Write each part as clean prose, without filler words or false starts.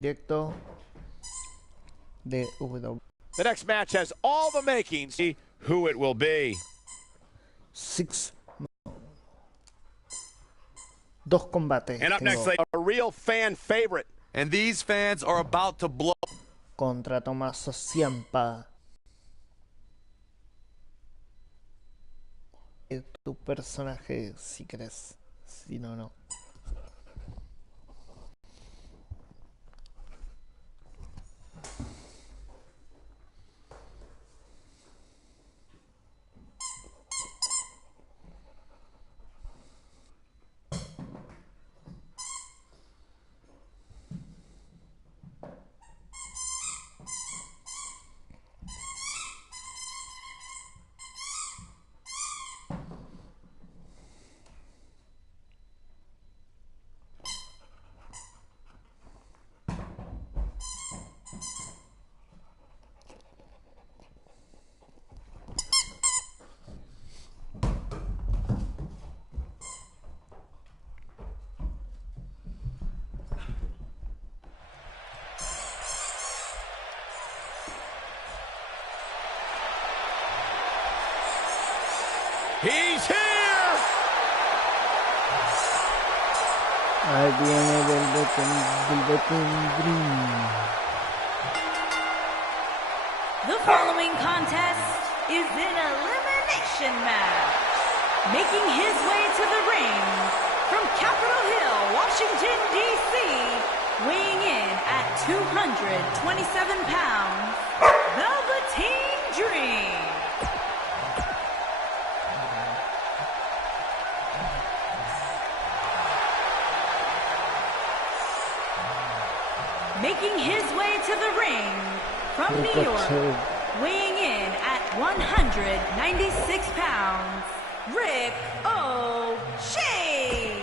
directo de WWE. The next match has all the makings. See who it will be. Dos combates. And up next, a real fan favorite. And these fans are about to blow. Contra Tommaso Ciampa. Tu personaje, si querés. Si no, no. He's here! Ahí viene Velvet Dream. The following contest is an elimination match. Making his way to the ring from Capitol Hill, Washington, D.C., weighing in at 227 pounds, Velveteen Dream. Making his way to the ring from New York, weighing in at 196 pounds, Rick O'Shea.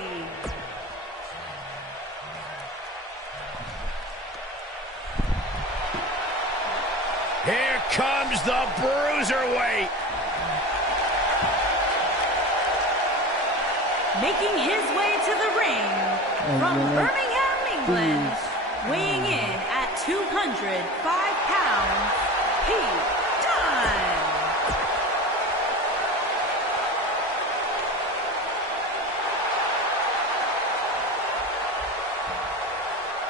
Here comes the Bruiserweight. Making his way to the ring from Birmingham, England, weighing in at 205 pounds, Pete Dunne.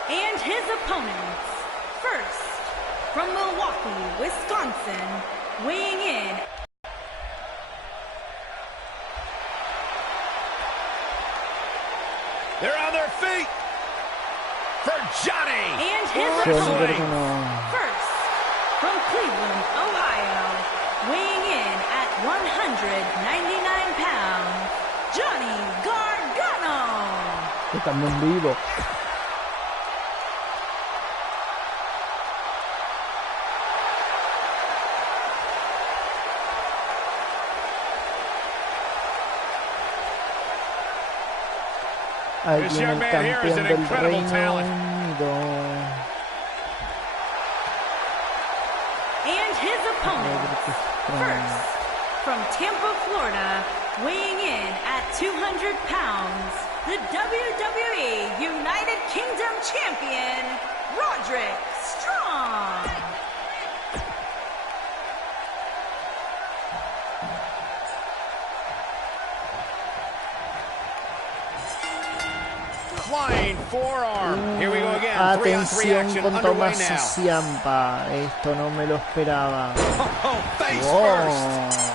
And his opponents, first, from Milwaukee, Wisconsin, weighing in. They're on their feet for Johnny. And his opponent, first, from Cleveland, Ohio, weighing in at 199 pounds, Johnny Gargano. Estamos en vivo. Ahí viene el campeón del Reino Unido. And his opponent, first, from Tampa, Florida, weighing in at 200 pounds, the WWE United Kingdom Champion, Roderick Strong. Flying forearm. Here we go again. 3-on-3 Atención action con underway Tommaso now. Ciampa. Esto no me lo esperaba. Oh, face Wow. first.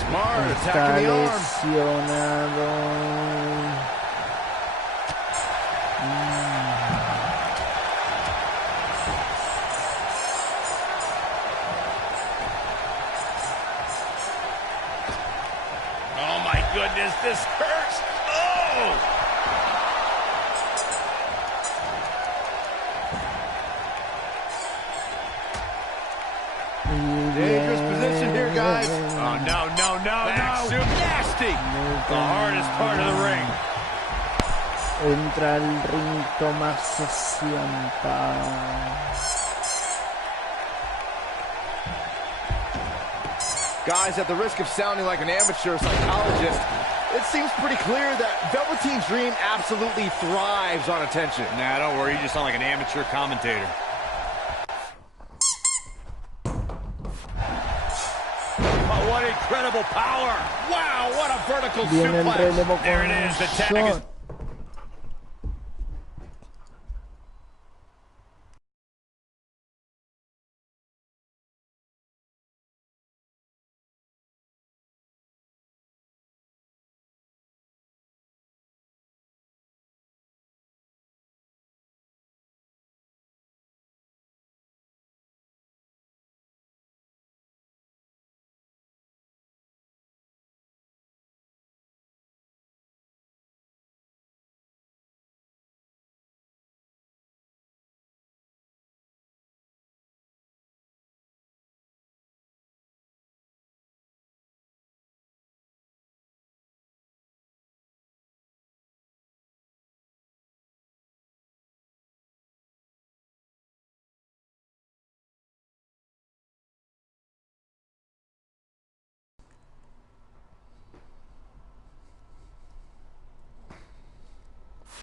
Smart Está attacking the arm. lesionado. Oh my goodness, this hurts. Oh! Dangerous position here, guys. Oh, no, no, no, no. Nasty. The hardest part of the ring. Entra al ring Tommaso Ciampa. Guys, at the risk of sounding like an amateur psychologist, it seems pretty clear that Velveteen Dream absolutely thrives on attention. Nah, don't worry. You just sound like an amateur commentator. Oh, what incredible power. Wow, what a vertical suplex. There it is. The tag is...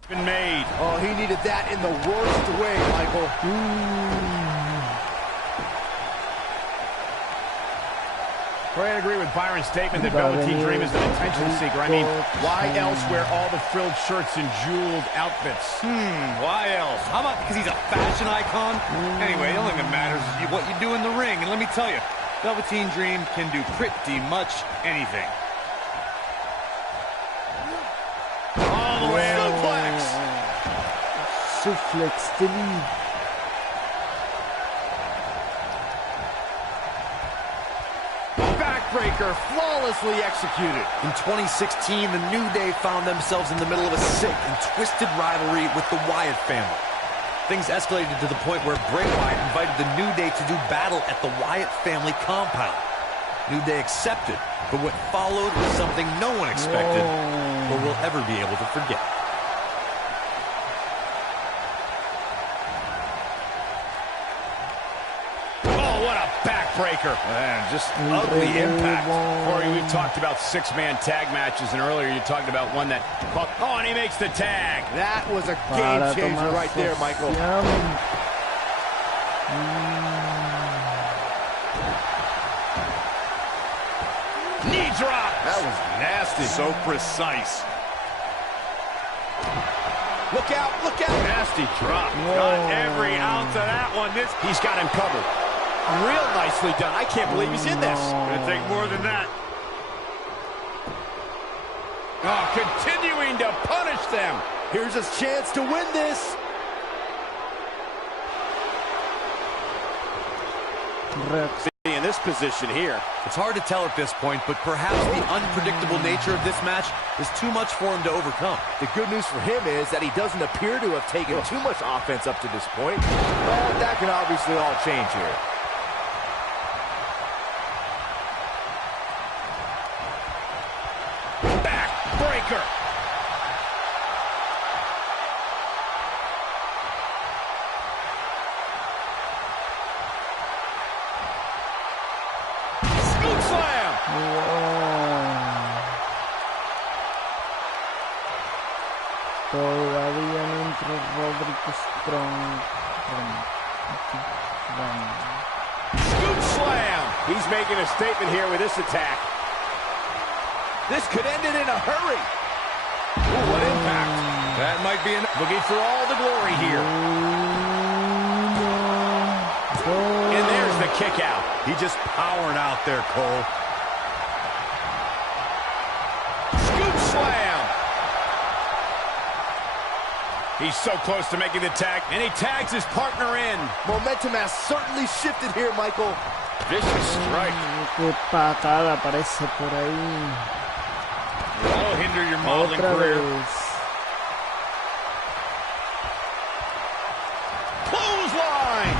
been made. Oh, he needed that in the worst way, Michael. I agree with Byron's statement that Velveteen Dream is an attention seeker. I mean, why else wear all the frilled shirts and jeweled outfits? Why else? How about because he's a fashion icon? Anyway, the only thing that matters is what you do in the ring. And let me tell you, Velveteen Dream can do pretty much anything. All the way suplex. Suplex delete. Backbreaker flawlessly executed. In 2016, the New Day found themselves in the middle of a sick and twisted rivalry with the Wyatt family. Things escalated to the point where Bray Wyatt invited the New Day to do battle at the Wyatt family compound. New Day accepted, but what followed was something no one expected or will ever be able to forget. Oh, what a backbreaker. Man, just ugly impact. Corey, we've talked about six-man tag matches, and earlier you talked about one that... Oh, and he makes the tag. That was a game changer right there, Michael. Knee drop. That was nasty. So precise. Look out, look out. Nasty drop. Got every ounce of that one. He's got him covered. Real nicely done. I can't believe he's in this. Gonna take more than that. Oh, continuing to punish them. Here's his chance to win this. In this position here. It's hard to tell at this point, but perhaps the unpredictable nature of this match is too much for him to overcome. The good news for him is that he doesn't appear to have taken too much offense up to this point, but that can obviously all change here. Backbreaker. Todavía no entró Roderick Strong. Scoop slam. He's making a statement here with this attack. This could end it in a hurry. Ooh, what impact. That might be looking for all the glory here. And there's the kick out. He just powered out there, Cole. Scoop slam. He's so close to making the tag, and he tags his partner in. Momentum has certainly shifted here, Michael. Vicious strike. Qué patada aparece por ahí. That'll hinder your modeling career. Clothesline.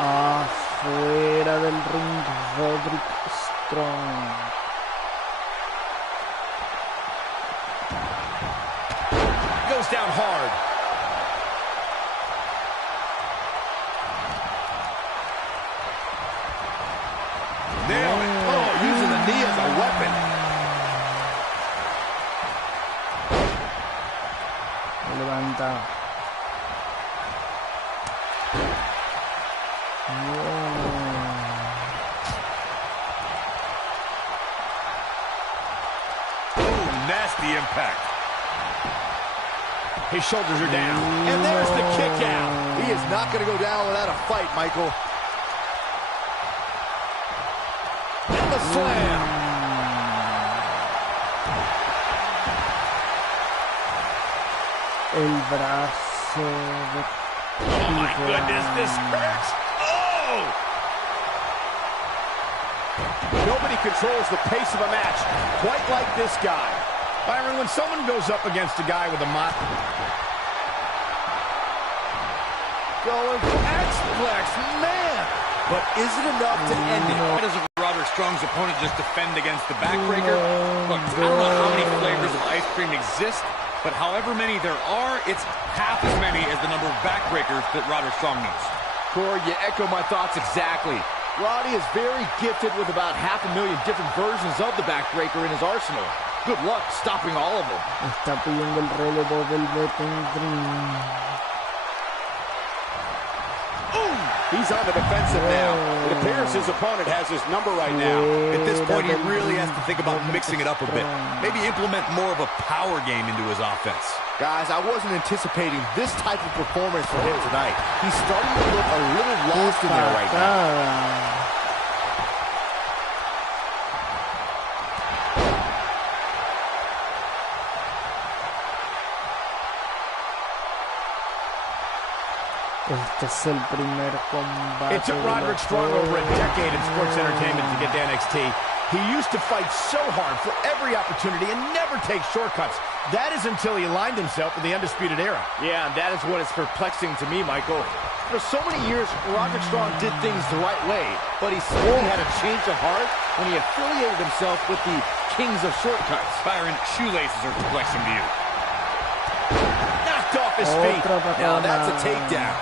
Afuera del ring, Roderick Strong. Goes down hard. Nail it. encanta. Nasty impact. His shoulders are down. And there's the kick out. He is not going to go down without a fight, Michael. And the slam. El brazo de... Oh my goodness, this hurts. Oh! Nobody controls the pace of a match quite like this guy. Byron, when someone goes up against a guy with a mop... Going for X-Flex, man! But is it enough to end it? Why doesn't Roderick Strong's opponent just defend against the backbreaker? Look, I don't know how many flavors of ice cream exist, but however many there are, it's half as many as the number of backbreakers that Roderick Strong knows. Corey, you echo my thoughts exactly. Roddy is very gifted with about 500,000 different versions of the backbreaker in his arsenal. Good luck stopping all of them. Está pidiendo el relevo del Betting Dream. He's on the defensive now. It appears his opponent has his number right now. At this point, he really has to think about mixing it up a bit. Maybe implement more of a power game into his offense. Guys, I wasn't anticipating this type of performance for him tonight. He's starting to look a little lost in there right now. Este es el primer combate. It took Roderick Strong over a decade in sports entertainment to get to NXT. He used to fight so hard for every opportunity and never take shortcuts. That is until he aligned himself with the Undisputed Era. Yeah, and that is what is perplexing to me, Michael. For so many years, Roderick Strong did things the right way, but he slowly had a change of heart when he affiliated himself with the Kings of Shortcuts. Byron, shoelaces are perplexing to you. Knocked off his feet. Now that's a takedown.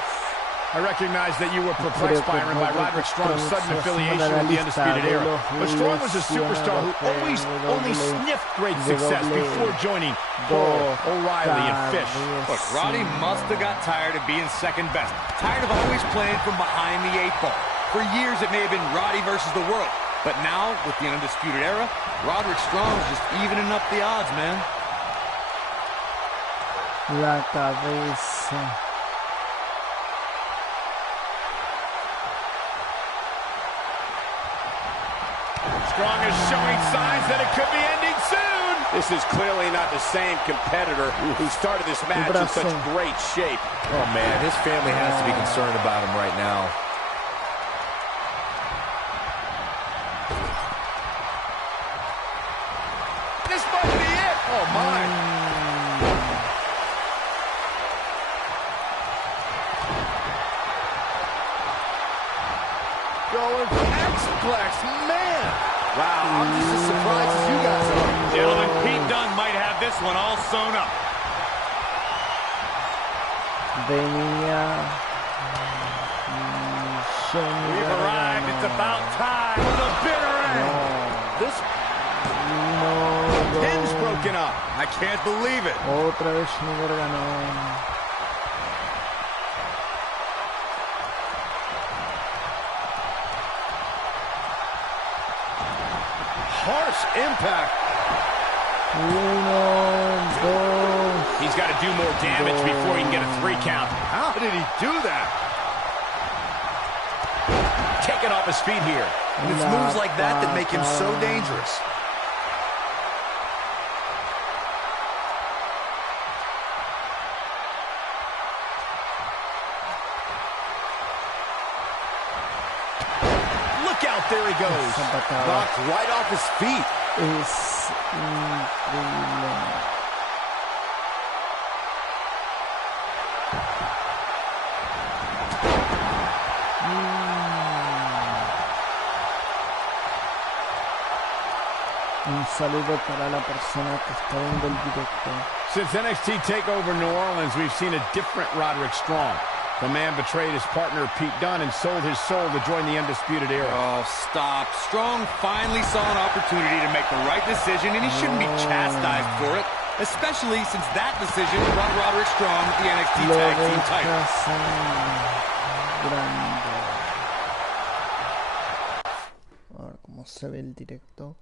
I recognize that you were perplexed, Byron, by Roderick Strong's sudden affiliation with the Undisputed Era. But Strong was a superstar who always only sniffed great success before joining Bull, O'Reilly, and Fish. Look, Roddy must have got tired of being second best. Tired of always playing from behind the 8 ball. For years, it may have been Roddy versus the world. But now, with the Undisputed Era, Roderick Strong's just evening up the odds, man. La cabeza. Strong is showing signs that it could be ending soon. This is clearly not the same competitor who started this match in such great shape. Oh, man, his family has to be concerned about him right now. This might be it. Oh, my. Going for X-Flex, man! Wow, I'm just as surprised as you guys are. Gentlemen, Pete Dunne might have this one all sewn up. Venía. We've arrived. It's about time for the bitter end. This Pin's broken up. I can't believe it. Otra vez Schmider ganó. harsh impact. He's got to do more damage before he can get a 3 count. How did he do that? Taking off his feet here. And it's moves like that that make him so dangerous. Look out, there he goes. Knocked right off his feet. Es increíble. Un saludo para la persona que está viendo el directo. Since NXT TakeOver New Orleans, we've seen a different Roderick Strong. The man betrayed his partner Pete Dunne and sold his soul to join the Undisputed Era. Oh, stop. Strong finally saw an opportunity to make the right decision, and he shouldn't be chastised for it. especially since that decision brought Roderick Strong the NXT Tag Team title. A ver cómo se ve el directo.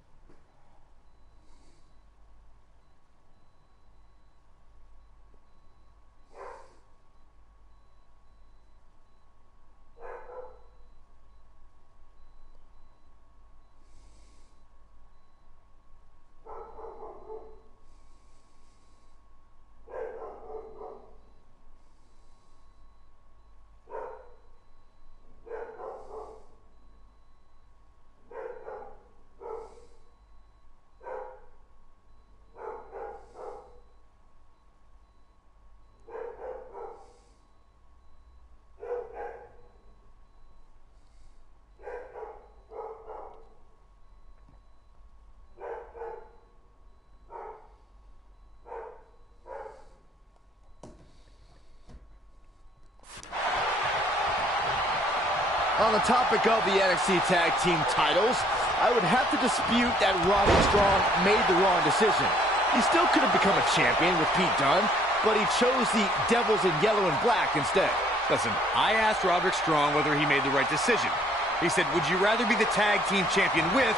On the topic of the NXT Tag Team titles, I would have to dispute that Roderick Strong made the wrong decision. He still could have become a champion with Pete Dunne, but he chose the Devils in yellow and black instead. Listen, I asked Roderick Strong whether he made the right decision. He said, would you rather be the tag team champion with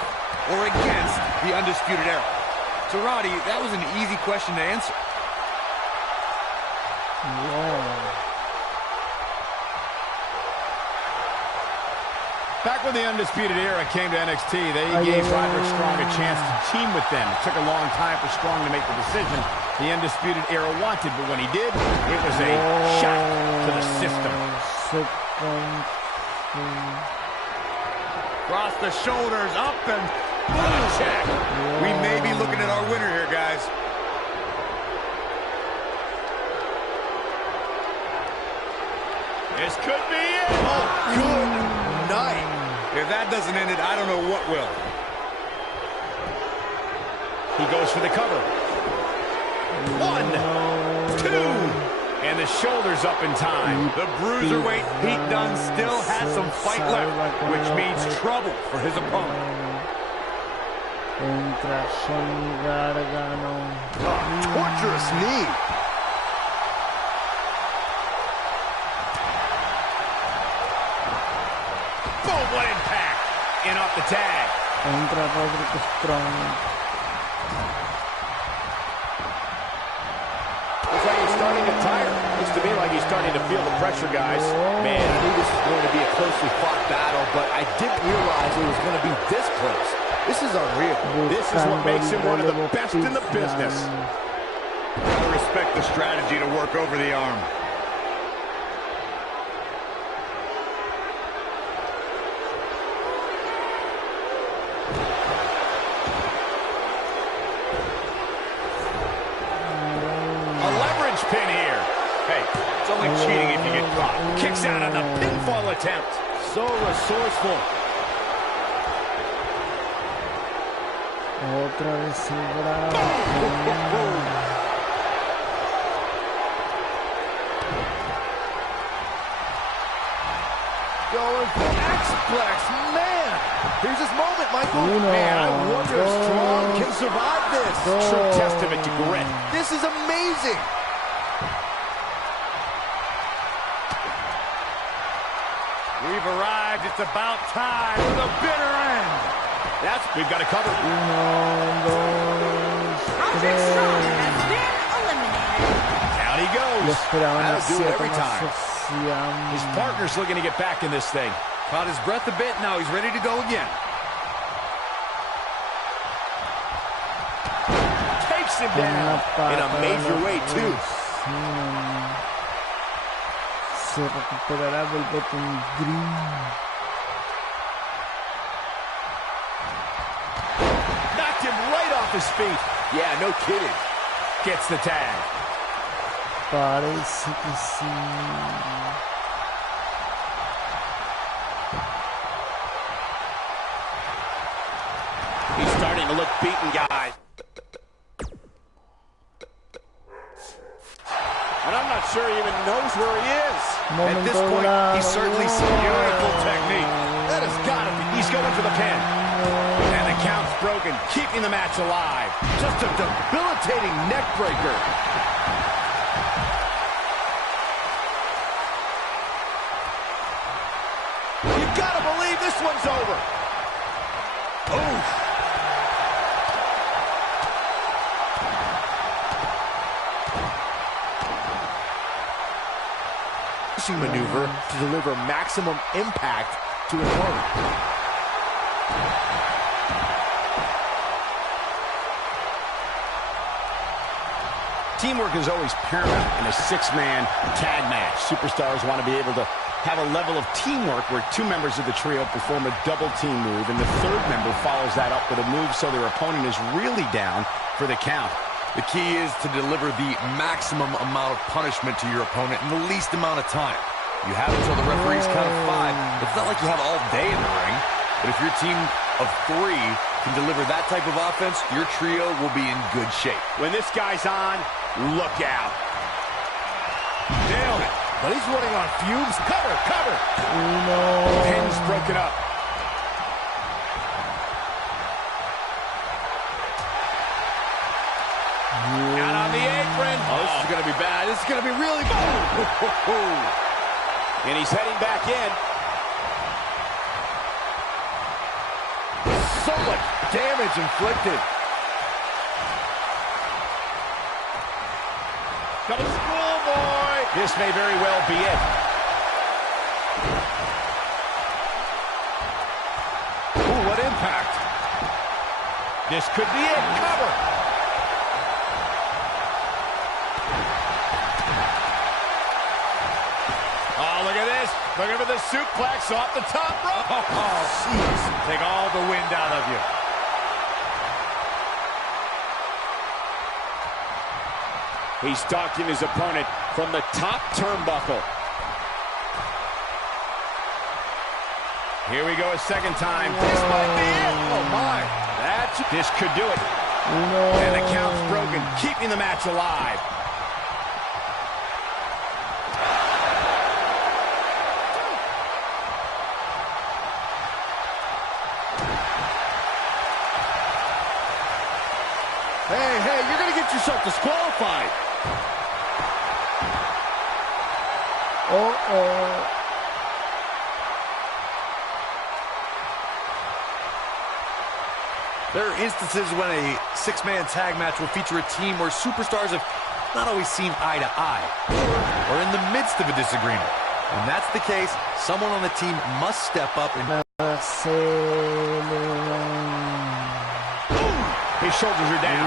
or against the Undisputed Era? So, Roddy, that was an easy question to answer. Wow. Back when the Undisputed Era came to NXT, they gave Roderick Strong a chance to team with them. It took a long time for Strong to make the decision the Undisputed Era wanted, but when he did, it was a shock to the system. Cross the shoulders, up and boom! Check. We may be looking at our winner here, guys. This could be it. Oh, good night. If that doesn't end it, I don't know what will. He goes for the cover. 1, 2, and the shoulders up in time. The bruiserweight Pete Dunne still has some fight left, which means trouble for his opponent. Torturous knee. Boom, what impact. In off the tag. Entra Roderick Strong. Looks like he's starting to tire. Looks to me like he's starting to feel the pressure, guys. Man, I knew this was going to be a closely fought battle, but I didn't realize it was going to be this close. This is unreal. This is what makes him one of the best in the business. Gotta respect the strategy to work over the arm. A leverage pin here. Hey, it's only cheating if you get caught. Kicks out on the pinfall attempt. So resourceful. Otra vez el brazo. Going for X-Plex. Man, here's his moment, Michael. Man, I wonder if Strong can survive this. True testament to grit. This is amazing. We've arrived. It's about time for the bitter end. We've got to cover. Roderick Strong has been eliminated. Down he goes. That'll do it every time. His partner's looking to get back in this thing. Caught his breath a bit. Now he's ready to go again. Takes him down. In a major way, too. Se recuperará del botón green. Knocked him right off his feet. Yeah, no kidding. Gets the tag. Parece que sí. He's starting to look beaten, guys. And I'm not sure he even knows where he is. At this point, he's certainly some beautiful technique. That has got to be. He's going for the pin. And the count's broken, keeping the match alive. Just a debilitating neck breaker. You gotta believe this one's over. Oof. Maneuver to deliver maximum impact to an opponent. Teamwork is always paramount in a six-man tag match. Superstars want to be able to have a level of teamwork where two members of the trio perform a double team move, and the third member follows that up with a move so their opponent is really down for the count. The key is to deliver the maximum amount of punishment to your opponent in the least amount of time. You have until the referee's count of 5. It's not like you have all day in the ring. But if your team of 3 can deliver that type of offense, your trio will be in good shape. When this guy's on, look out. Nailed it. But he's running on fumes. Cover, cover. No. Pin's broken up. Out on the apron. Oh, this is going to be bad. This is going to be really bad. And he's heading back in. So much damage inflicted. Coming schoolboy. This may very well be it. Ooh, what impact. This could be it. Cover. Oh, look at this. Looking for the suplex off the top rope. Oh, jeez. Take all the wind out of you. He's stalking his opponent from the top turnbuckle. Here we go a second time. This might be it. Oh, my. This could do it. No. And the count's broken, keeping the match alive. Hey, you're going to get yourself disqualified. Uh-oh. There are instances when a six-man tag match will feature a team where superstars have not always seen eye to eye or in the midst of a disagreement. When that's the case, someone on the team must step up and... His shoulders are down.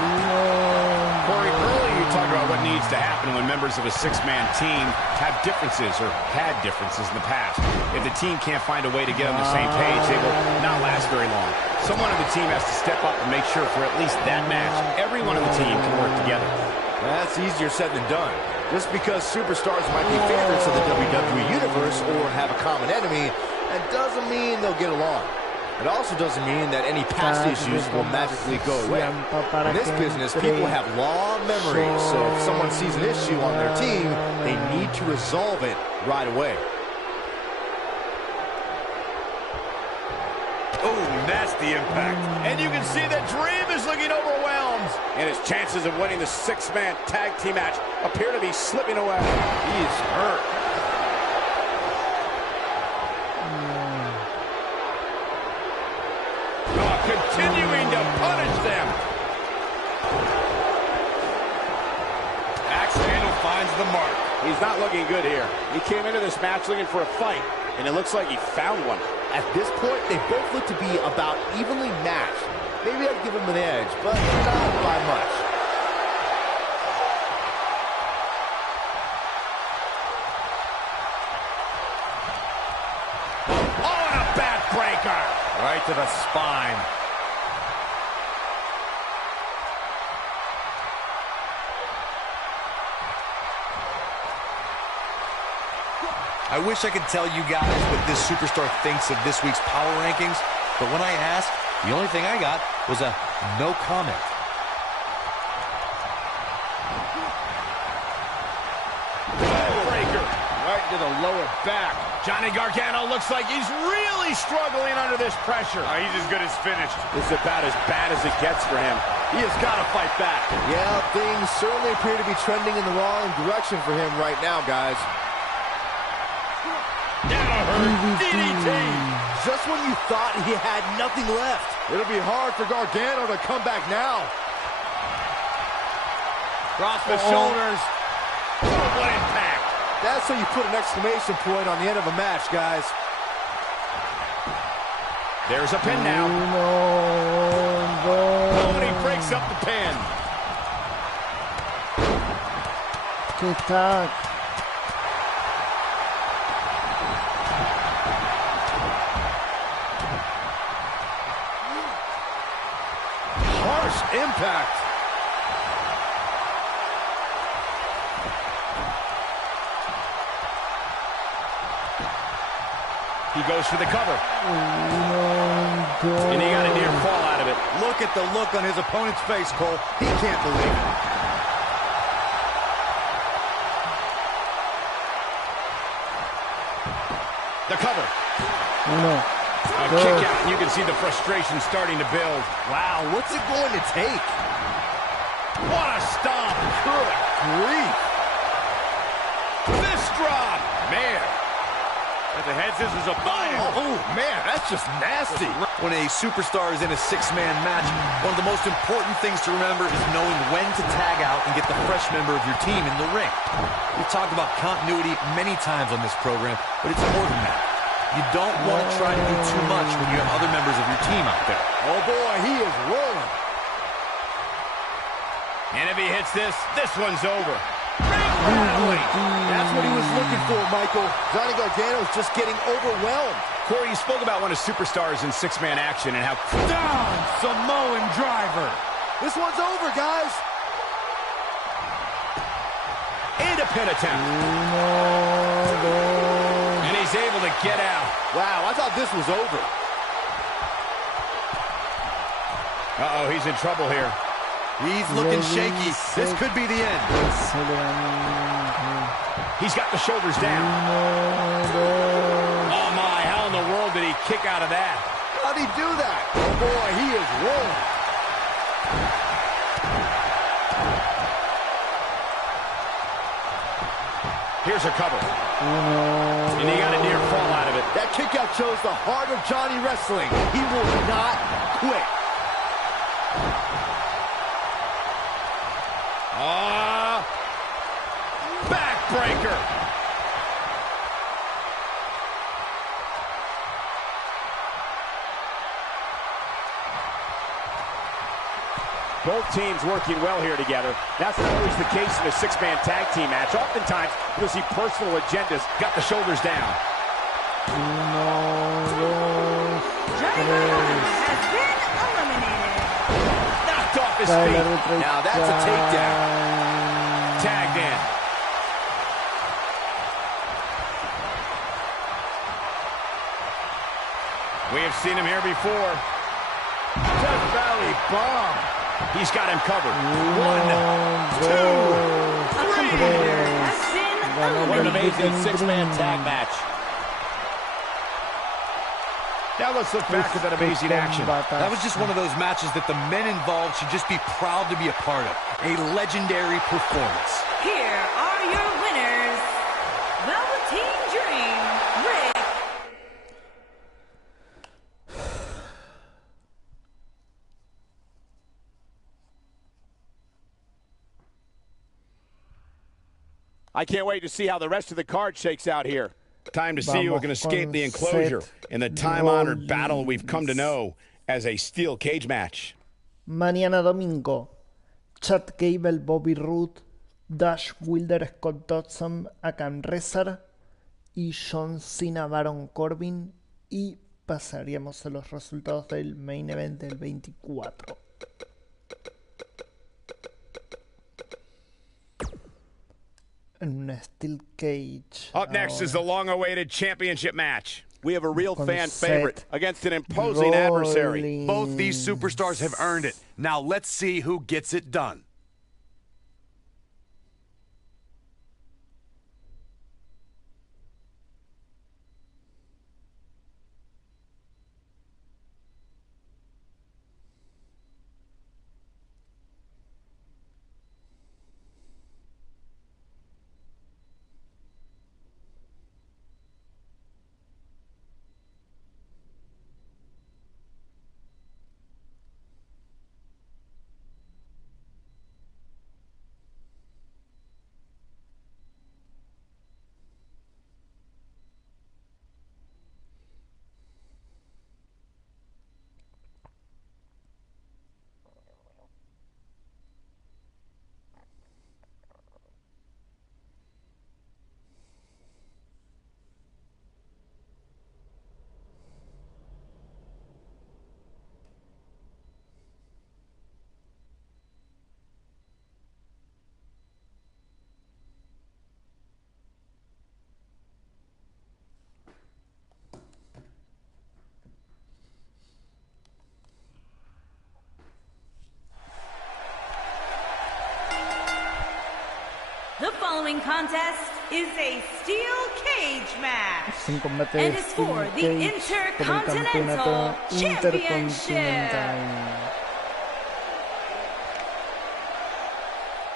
Corey, earlier you talked about what needs to happen when members of a six-man team have differences or had differences in the past. If the team can't find a way to get on the same page, they will not last very long. Someone on the team has to step up and make sure for at least that match, everyone on the team can work together. That's easier said than done. Just because superstars might be favorites of the WWE Universe or have a common enemy, that doesn't mean they'll get along. It also doesn't mean that any past issues will magically go away. In this business, people have long memories, so if someone sees an issue on their team, they need to resolve it right away. Oh, nasty impact. And you can see that Dream is looking overwhelmed. And his chances of winning the six-man tag team match appear to be slipping away. He is hurt. Continuing to punish them. Axe handle finds the mark. He's not looking good here. He came into this match looking for a fight, and it looks like he found one. At this point, they both look to be about evenly matched. Maybe I'd give him an edge, but not by much. Oh, and a backbreaker. Right to the spine. I wish I could tell you guys what this superstar thinks of this week's power rankings, but when I asked, the only thing I got was a no comment. Breaker right to the lower back. Johnny Gargano looks like he's really struggling under this pressure. He's as good as finished. This is about as bad as it gets for him. He has got to fight back. Yeah, things certainly appear to be trending in the wrong direction for him right now, guys. That'll hurt. DDT. Just when you thought he had nothing left. It'll be hard for Gargano to come back now. Across the shoulders. Oh, what impact. That's how you put an exclamation point on the end of a match, guys. There's a pin now. Oh, and he breaks up the pin. ¿Qué tal? Harsh impact. He goes for the cover. And he got a near fall out of it. Look at the look on his opponent's face, Cole. He can't believe it. The cover. A kick out, and you can see the frustration starting to build. Wow, what's it going to take? What a stomp. Good grief. Fist drop. Man. The head scissors are fire. Oh, man, that's just nasty. When a superstar is in a six-man match, one of the most important things to remember is knowing when to tag out and get the fresh member of your team in the ring. We've talked about continuity many times on this program, but it's more than that. You don't want to try to do too much when you have other members of your team out there. Oh, boy, he is rolling. And if he hits this, this one's over. That's what he was looking for, Michael. Johnny Gargano's just getting overwhelmed. Corey, you spoke about one of superstars in six-man action and how... Down, Samoan driver. This one's over, guys. And a pin attempt. And he's able to get out. Wow, I thought this was over. Uh-oh, he's in trouble here. He's looking shaky. This could be the end. He's got the shoulders down. Oh, my. How in the world did he kick out of that? How'd he do that? Oh, boy, he is rolling. Here's a cover. And he got a near fall out of it. That kick out shows the heart of Johnny Wrestling. He will not quit. Backbreaker. Both teams working well here together. That's not always the case in a six-man tag team match. Oftentimes, you'll see personal agendas. Got the shoulders down. Johnny Gargano has been eliminated. Knocked off his feet. Now that's a takedown. Tagged in. We have seen him here before. Death Valley bomb. He's got him covered. 1, 2, 3. What an amazing six-man tag match. Now let's look back at that amazing action. That was just one of those matches that the men involved should just be proud to be a part of. A legendary performance. Here are your winners. Velveteen Dream, Rick. I can't wait to see how the rest of the card shakes out here. Time to see who can escape the enclosure in the time-honored battle we've come to know as a steel cage match. Mañana domingo, Chad Gable, Bobby Roode, Dash Wilder, Scott Dodson, Akam Rezar y John Cena, Baron Corbin, y pasaríamos a los resultados del main event del 24. En un steel cage. Up next is the long-awaited championship match. We have a real fan favorite against an imposing adversary. Both these superstars have earned it. Now let's see who gets it done. The following contest is a steel cage match. Es un combate And de is for Steel the Cage por el campeonato Intercontinental Championship. intercontinental.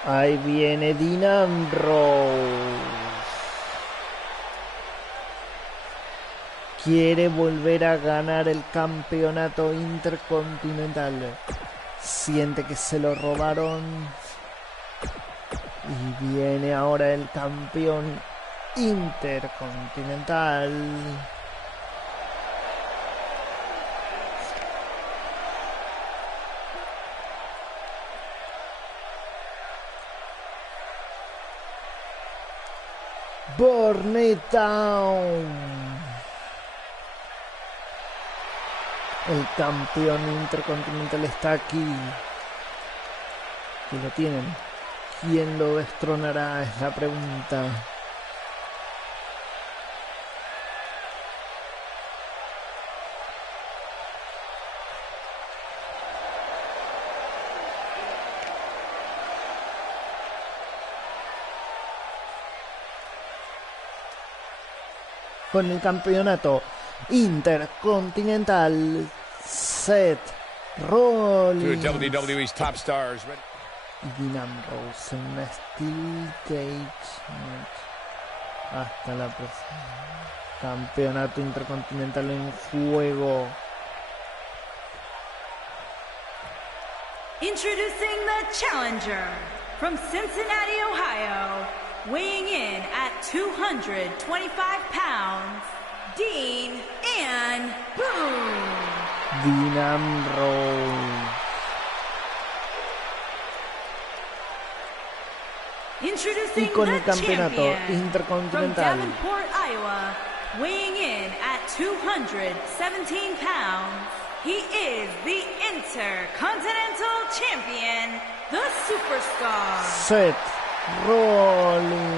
Ahí viene Dean Ambrose. Quiere volver a ganar el campeonato intercontinental. Siente que se lo robaron. Y viene ahora el campeón intercontinental. Burn it down. El campeón intercontinental está aquí. Que lo tienen. ¿Quién lo destronará? Es la pregunta. Con el campeonato intercontinental, Seth Rollins. Two of WWE's top stars. Y Dean Ambrose en una Steel Cage match. Hasta la próxima. Campeonato intercontinental en juego. Introducing the challenger from Cincinnati, Ohio, weighing in at 225 pounds, Dean and Boom. Dean Ambrose. Introducing Y con the el campeonato champion intercontinental. from Davenport, Iowa, weighing in at 217 pounds, he is the Intercontinental Champion, the Superstar. Seth Rollins.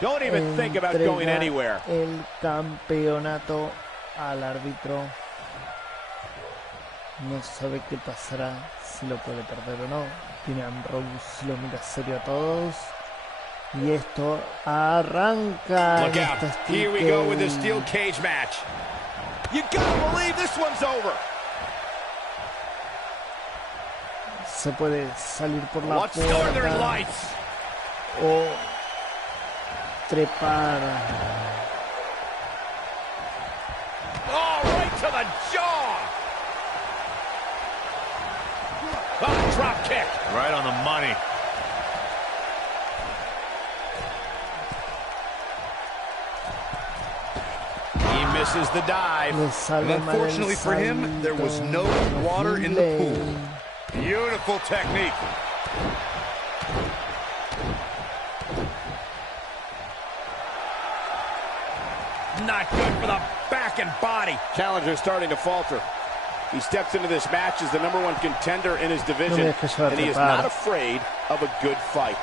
Don't even think about going anywhere. El campeonato al árbitro. No sabe qué pasará, si lo puede perder o no. Dean Ambrose lo mira serio a todos. Y esto arranca. Look out. Here we go with the steel cage match. You gotta believe this one's over. Se puede salir por la What's Northern puerta Lights? o trepar. Oh, right to the jaw. Oh, drop kick. Right on the money. He misses the dive. Le sale And mal el unfortunately for him, there was no water in the pool. Beautiful technique. Not good for the back and body. Challenger starting to falter. He steps into this match as the #1 contender in his division, and he is not afraid of a good fight.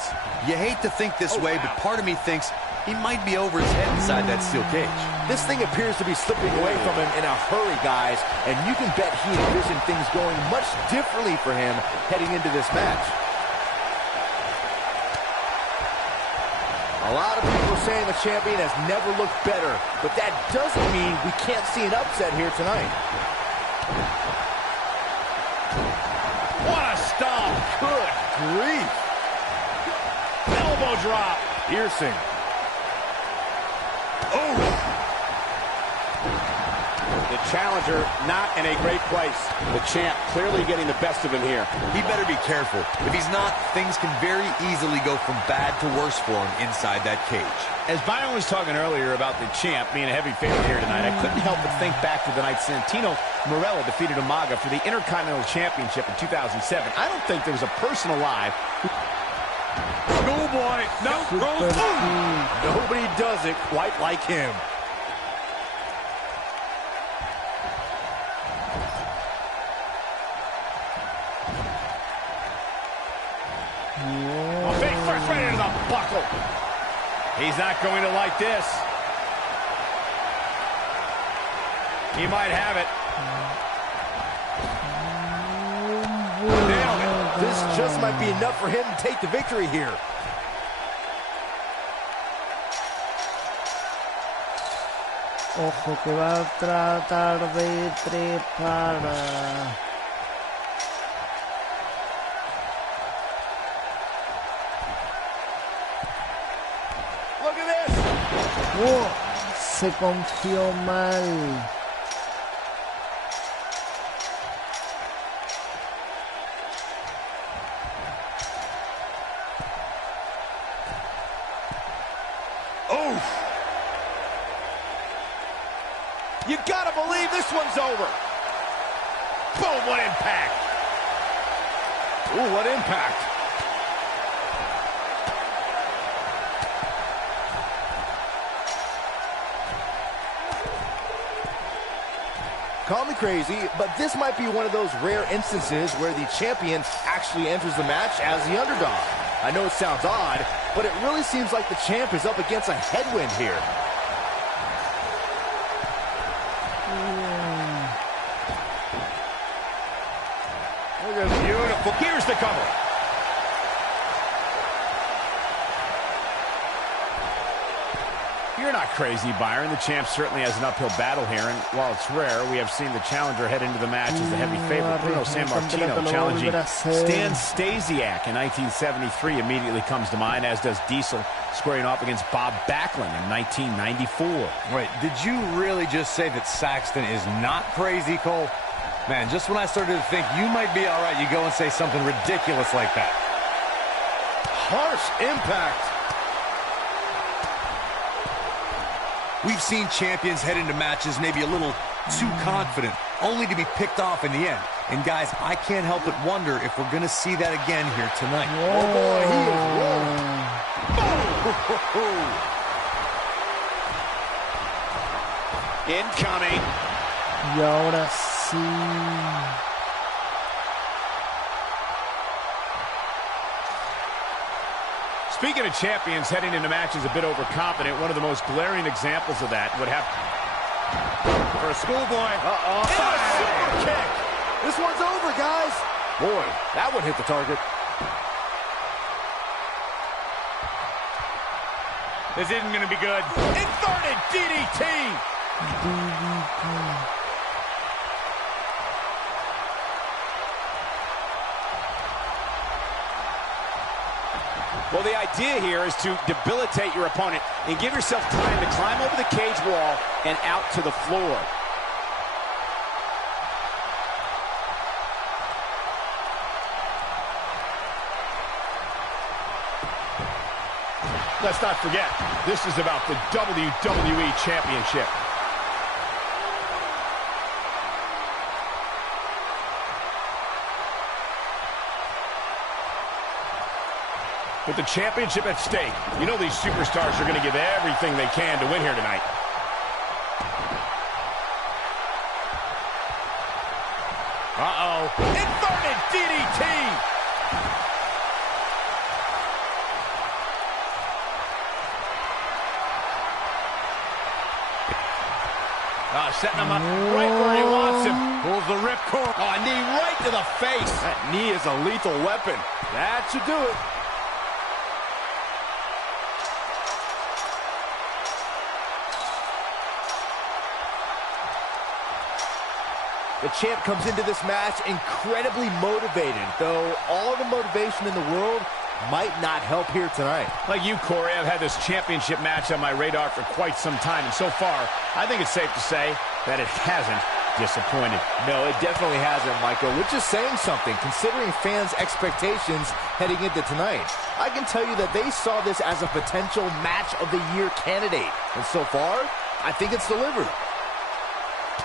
You hate to think this way, but part of me thinks he might be over his head inside that steel cage. This thing appears to be slipping away from him in a hurry, guys, and you can bet he envisioned things going much differently for him heading into this match. A lot of people are saying the champion has never looked better, but that doesn't mean we can't see an upset here tonight. What a stomp. Good grief. Elbow drop. Piercing. Oh. The challenger not in a great place. The champ clearly getting the best of him here. He better be careful. If he's not, things can very easily go from bad to worse for him inside that cage. As Byron was talking earlier about the champ being a heavy favorite here tonight, I couldn't help but think back to the night Santino Marella defeated Umaga for the Intercontinental Championship in 2007. I don't think there was a person alive. Schoolboy. No. Nobody does it quite like him. A big first right into the buckle. He's not going to like this. He might have it. Nailed it. This This just might be enough for him to take the victory here. Ojo que va a tratar de trepar. Look at this. Oh, se confió mal. You gotta believe this one's over. Boom, what impact. Ooh, what impact. Call me crazy, but this might be one of those rare instances where the champion actually enters the match as the underdog. I know it sounds odd, but it really seems like the champ is up against a headwind here. Look at this beautiful. Here's the cover. You're not crazy, Byron. The champ certainly has an uphill battle here, and while it's rare, we have seen the challenger head into the match as the heavy favorite. Bruno Sammartino challenging Stan Stasiak in 1973 immediately comes to mind, as does Diesel squaring off against Bob Backlund in 1994. Wait, did you really just say that Saxton is not crazy, Cole? Man, just when I started to think you might be all right, you go and say something ridiculous like that. Harsh impact. We've seen champions head into matches maybe a little too confident, only to be picked off in the end. And guys, I can't help but wonder if we're going to see that again here tonight. Oh boy, he is rolling. Incoming. Y ahora sí. Speaking of champions heading into matches a bit overconfident, one of the most glaring examples of that would have for a schoolboy. And a super kick. This one's over, guys. Boy, that one hit the target. This isn't going to be good. Inverted DDT. Well, the idea here is to debilitate your opponent and give yourself time to climb over the cage wall and out to the floor. Let's not forget, this is about the WWE Championship. With the championship at stake, you know these superstars are going to give everything they can to win here tonight. Uh-oh. Inverted DDT! Setting him up right where he wants him. Pulls the ripcord. Oh, a knee right to the face. That knee is a lethal weapon. That should do it. The champ comes into this match incredibly motivated, though all the motivation in the world might not help here tonight. Like you, Corey, I've had this championship match on my radar for quite some time, and so far, I think it's safe to say that it hasn't disappointed. No, it definitely hasn't, Michael, which is saying something, considering fans' expectations heading into tonight. I can tell you that they saw this as a potential match of the year candidate, and so far, I think it's delivered.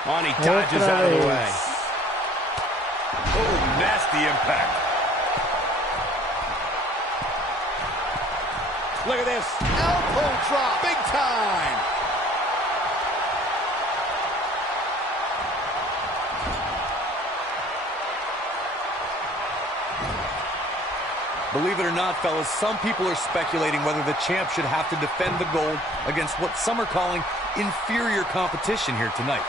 On, he dodges out of the way. Oh, nasty impact. Look at this. Elbow drop. Big time. Believe it or not, fellas, some people are speculating whether the champ should have to defend the gold against what some are calling inferior competition here tonight.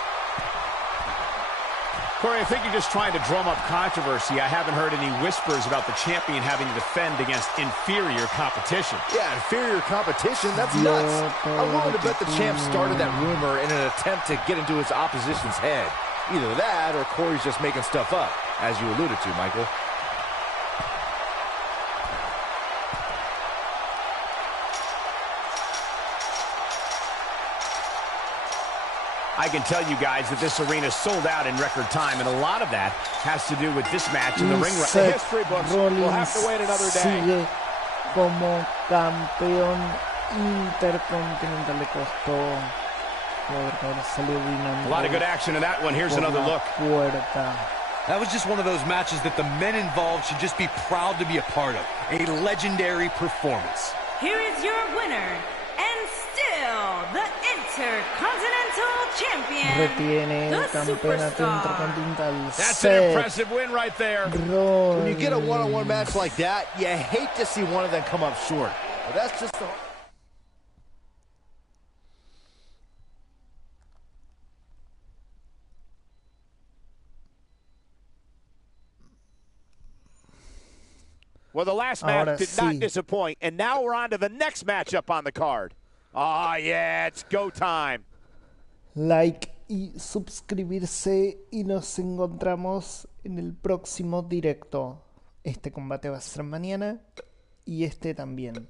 Corey, I think you're just trying to drum up controversy. I haven't heard any whispers about the champion having to defend against inferior competition. Yeah, inferior competition? That's nuts. I'm willing to bet the champ started that rumor in an attempt to get into his opposition's head. Either that or Corey's just making stuff up, as you alluded to, Michael. I can tell you guys that this arena sold out in record time, and a lot of that has to do with this match in the ring. The history books will have to wait another day. Sigue como campeón intercontinental. Le costó poder salir a lot of good action in that one. Here's another look. That was just one of those matches that the men involved should just be proud to be a part of. A legendary performance. Here is your winner, and still the Intercontinental Champion, retiene el the campeonato Superstar. intercontinental. That's an impressive win right there. When you get a one-on-one match like that, you hate to see one of them come up short. But that's just the... Well, the last match did not disappoint, and now we're on to the next matchup on the card. Ah, yeah, it's go time. Like y suscribirse y nos encontramos en el próximo directo. Este combate va a ser mañana y este también.